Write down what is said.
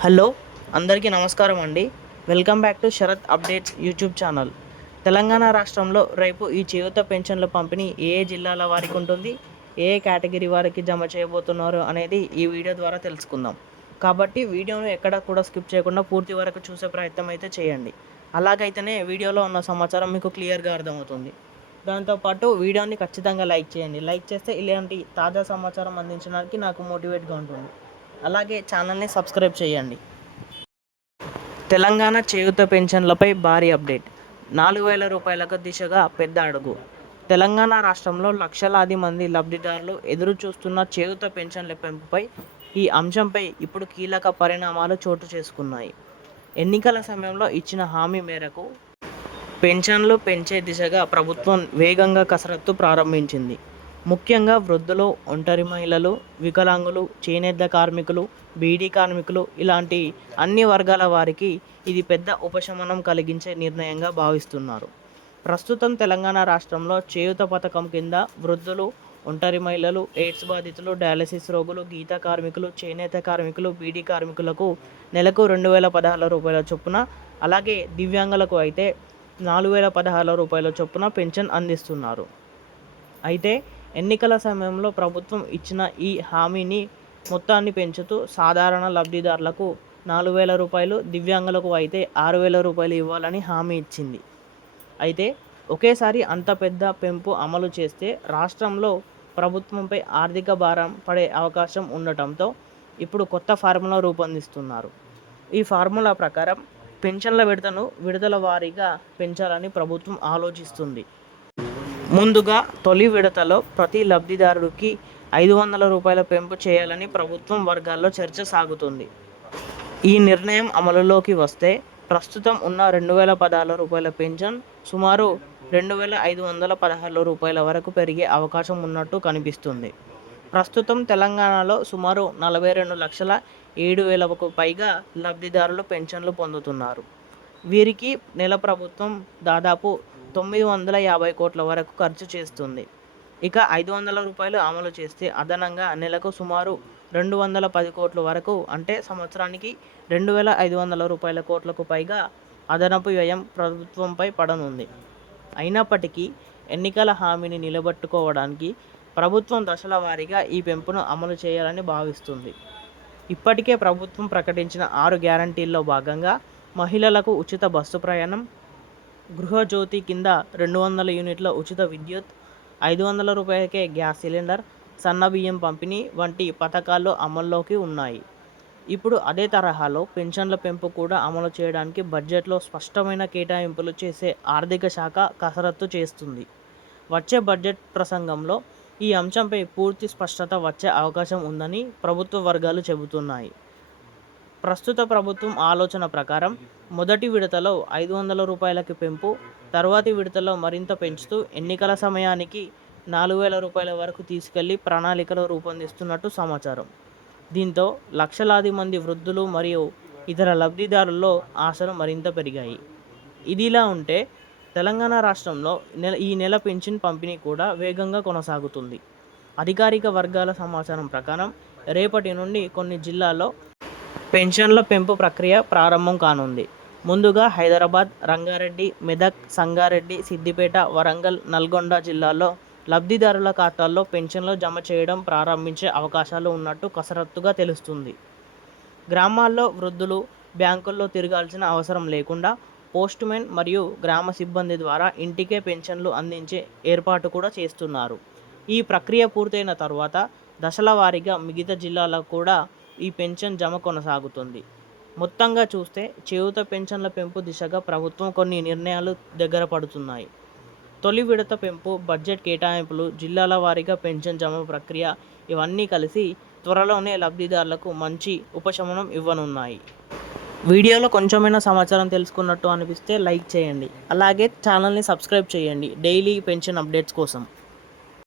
Hello అందరికీ నమస్కారం అండి. Welcome back to Sharath updates YouTube channel. Telangana రాష్ట్రంలో రేపు ఈ చేయూత పెన్షన్ల పంపిణీ ఏ జిల్లాల వారికి ఉంటుంది, ఏ కేటగిరీ వారికి జమ చేయబోతున్నారు అనేది ఈ వీడియో ద్వారా తెలుసుకుందాం. కాబట్టి వీడియోను ఎక్కడ కూడా స్కిప్ చేయకుండా పూర్తి వరకు చూసే ప్రయత్నం అయితే చేయండి. అలాగైతేనే వీడియోలో ఉన్న సమాచారం మీకు క్లియర్గా అర్థమవుతుంది. దాంతోపాటు వీడియోని ఖచ్చితంగా లైక్ చేయండి. లైక్ చేస్తే ఇలాంటి తాజా సమాచారం అందించడానికి నాకు మోటివేట్గా ఉంటుంది. అలాగే ఛానల్ని సబ్స్క్రైబ్ చేయండి. తెలంగాణ చేయూత పెన్షన్లపై భారీ అప్డేట్. 4,000 రూపాయలకు దిశగా పెద్ద అడుగు. తెలంగాణ రాష్ట్రంలో లక్షలాది మంది లబ్ధిదారులు ఎదురు చూస్తున్న చేయూత పెన్షన్ల పెంపుపై ఈ అంశంపై ఇప్పుడు కీలక పరిణామాలు చోటు చేసుకున్నాయి. ఎన్నికల సమయంలో ఇచ్చిన హామీ మేరకు పెన్షన్లు పెంచే దిశగా ప్రభుత్వం వేగంగా కసరత్తు ప్రారంభించింది. ముఖ్యంగా వృద్ధులు, ఒంటరి మహిళలు, వికలాంగులు, చేనేత కార్మికులు, బీడీ కార్మికులు ఇలాంటి అన్ని వర్గాల వారికి ఇది పెద్ద ఉపశమనం కలిగించే నిర్ణయంగా భావిస్తున్నారు. ప్రస్తుతం తెలంగాణ రాష్ట్రంలో చేయూత పథకం కింద వృద్ధులు, ఒంటరి మహిళలు, ఎయిడ్స్ బాధితులు, డయాలసిస్ రోగులు, గీత కార్మికులు, చేనేత కార్మికులు, బీడీ కార్మికులకు నెలకు 2,016 రూపాయల చొప్పున, అలాగే దివ్యాంగులకు అయితే 4,016 రూపాయల చొప్పున పెన్షన్ అందిస్తున్నారు. అయితే ఎన్నికల సమయంలో ప్రభుత్వం ఇచ్చిన ఈ హామీని మొత్తాన్ని పెంచుతూ సాధారణ లబ్ధిదారులకు 4,000 రూపాయలు, దివ్యాంగులకు అయితే 6,000 రూపాయలు ఇవ్వాలని హామీ ఇచ్చింది. అయితే ఒకేసారి అంత పెద్ద పెంపు అమలు చేస్తే రాష్ట్రంలో ప్రభుత్వంపై ఆర్థిక భారం పడే అవకాశం ఉండటంతో ఇప్పుడు కొత్త ఫార్ములా రూపొందిస్తున్నారు. ఈ ఫార్ములా ప్రకారం పెన్షన్ల విడతల వారీగా పెంచాలని ప్రభుత్వం ఆలోచిస్తుంది. ముందుగా తొలి విడతలో ప్రతి లబ్ధిదారుడికి 500 రూపాయల పెంపు చేయాలని ప్రభుత్వం వర్గాల్లో చర్చ సాగుతుంది. ఈ నిర్ణయం అమలులోకి వస్తే ప్రస్తుతం ఉన్న 2,016 రూపాయల పెన్షన్ సుమారు 2,516 రూపాయల వరకు పెరిగే అవకాశం ఉన్నట్టు కనిపిస్తుంది. ప్రస్తుతం తెలంగాణలో సుమారు 42,07,000కు పైగా లబ్ధిదారులు పెన్షన్లు పొందుతున్నారు. వీరికి నెల ప్రభుత్వం దాదాపు 950 కోట్ల వరకు ఖర్చు చేస్తుంది. ఇక 500 రూపాయలు అమలు చేస్తే అదనంగా నెలకు సుమారు 210 కోట్ల వరకు, అంటే సంవత్సరానికి 2,500 రూపాయల కోట్లకు పైగా అదనపు వ్యయం ప్రభుత్వంపై పడనుంది. అయినప్పటికీ ఎన్నికల హామీని నిలబెట్టుకోవడానికి ప్రభుత్వం దశల వారీగా ఈ పెంపును అమలు చేయాలని భావిస్తుంది. ఇప్పటికే ప్రభుత్వం ప్రకటించిన 6 గ్యారంటీల్లో భాగంగా మహిళలకు ఉచిత బస్సు ప్రయాణం, గృహజ్యోతి కింద 200 యూనిట్ల ఉచిత విద్యుత్, 500 రూపాయలకే గ్యాస్ సిలిండర్, సన్నబియ్యం పంపిణీ వంటి పథకాలు అమల్లోకి ఉన్నాయి. ఇప్పుడు అదే తరహాలో పెన్షన్ల పెంపు కూడా అమలు చేయడానికి బడ్జెట్లో స్పష్టమైన కేటాయింపులు చేసే ఆర్థిక శాఖ కసరత్తు చేస్తుంది. వచ్చే బడ్జెట్ ప్రసంగంలో ఈ అంశంపై పూర్తి స్పష్టత వచ్చే అవకాశం ఉందని ప్రభుత్వ వర్గాలు చెబుతున్నాయి. ప్రస్తుత ప్రభుత్వం ఆలోచన ప్రకారం మొదటి విడతలో 500 రూపాయలకి పెంపు, తర్వాతి విడతలో మరింత పెంచుతూ ఎన్నికల సమయానికి 4,000 రూపాయల వరకు తీసుకెళ్లి ప్రణాళికలు రూపొందిస్తున్నట్టు సమాచారం. దీంతో లక్షలాది మంది వృద్ధులు మరియు ఇతర లబ్ధిదారుల్లో ఆశలు మరింత పెరిగాయి. ఇదిలా ఉంటే తెలంగాణ రాష్ట్రంలో ఈ నెల పెన్షన్ పంపిణీ కూడా వేగంగా కొనసాగుతుంది. అధికారిక వర్గాల సమాచారం ప్రకారం రేపటి నుండి కొన్ని జిల్లాల్లో పెన్షన్ల పెంపు ప్రక్రియ ప్రారంభం కానుంది. ముందుగా హైదరాబాద్, రంగారెడ్డి, మెదక్, సంగారెడ్డి, సిద్దిపేట, వరంగల్, నల్గొండ జిల్లాల్లో లబ్ధిదారుల ఖాతాల్లో పెన్షన్లు జమ చేయడం ప్రారంభించే అవకాశాలు ఉన్నట్టు కసరత్తుగా తెలుస్తుంది. గ్రామాల్లో వృద్ధులు బ్యాంకుల్లో తిరగాల్సిన అవసరం లేకుండా పోస్ట్మెన్ మరియు గ్రామ సిబ్బంది ద్వారా ఇంటికే పెన్షన్లు అందించే ఏర్పాటు కూడా చేస్తున్నారు. ఈ ప్రక్రియ పూర్తయిన తర్వాత దశల వారీగా మిగతా జిల్లాలకు కూడా ఈ పెన్షన్ జమ కొనసాగుతుంది. మొత్తంగా చూస్తే చేయూత పెన్షన్ల పెంపు దిశగా ప్రభుత్వం కొన్ని నిర్ణయాలు దగ్గర పడుతున్నాయి. తొలి విడత పెంపు, బడ్జెట్ కేటాయింపులు, జిల్లాల వారీగా పెన్షన్ జమ ప్రక్రియ ఇవన్నీ కలిసి త్వరలోనే లబ్ధిదారులకు మంచి ఉపశమనం ఇవ్వనున్నాయి. వీడియోలో కొంచెమైనా సమాచారం తెలుసుకున్నట్టు అనిపిస్తే లైక్ చేయండి. అలాగే ఛానల్ని సబ్స్క్రైబ్ చేయండి డైలీ పెన్షన్ అప్డేట్స్ కోసం.